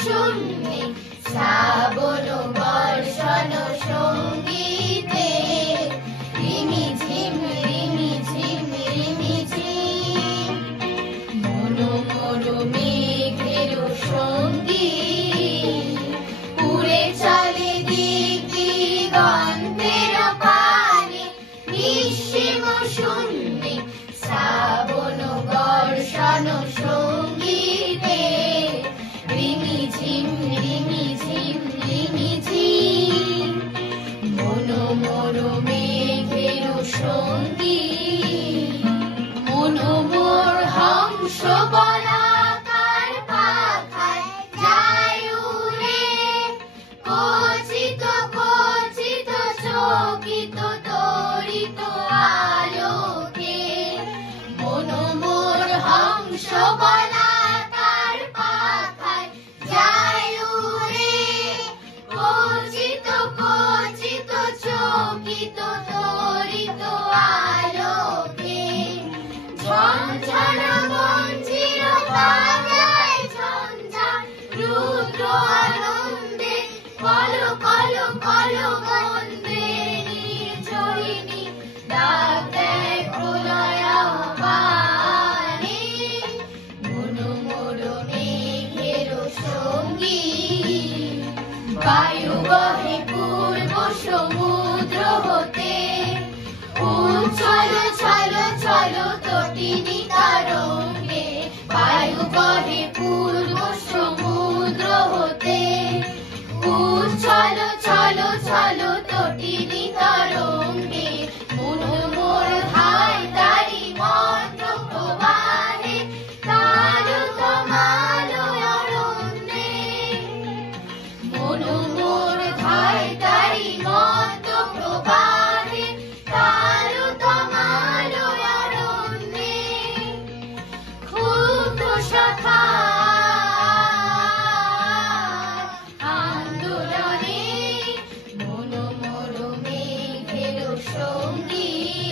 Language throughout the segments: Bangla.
শূন্যে শ্রাবণ বর্ষণ সঙ্গীতে রিমি ঝিম রিমি ঝিম রিমি ঝিম মনোমর মেঘের সঙ্গীত উড়ে চলে দিক দিগন্তের পানে নিঃসীম শূন্যে শ্রাবণ বর্ষণ সঙ্গীতে রিমি ঝিম রিমি ঝিম রিমি ঝিম মনোমর মেঘের সঙ্গীত মনোমর হংস বলাকার পাখায় যায় উড়ে কচিত কচিত চকিত তরিত আলোকে মনোমর হংস বলাকার পাখায় যায় উড়ে কচিত কচিত চকিত তরিত আলোকে ঝঞ্ঝার মঞ্জির বাজায় ঝঞ্ঝা রুদ্র আনন্দে কল কল কল গন্ধে নির্ঝরিণী ডাক দেয় প্রলয় আহ্বানে মনোমর মেঘের সঙ্গীত বায়ু বহে পূর্ব সমুদ্র হতে চলো চলো চলো তটিনী তরঙ্গে বায়ু বহে পূর্ব সমুদ্র হতে চলো চলো চলো তটিনী তরঙ্গে মনোমর হায় তারি মন্ত্র প্রবাহে কালো তমালো অরণ্যে মনোমর হায় তারি মন্ত্র প্রবাহে কালো তমালো অরণ্যে ক্ষুব্ধ শাখা আন্দোলনে মনোমর মেঘের সঙ্গীত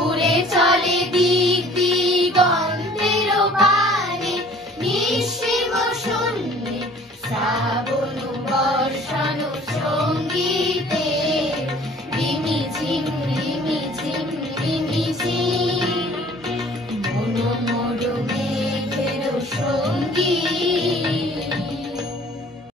উড়ে চলে দিক দিগন্তের পানে নিঃসীম শূন্যে শ্রাবণ বর্ষণ সঙ্গীতে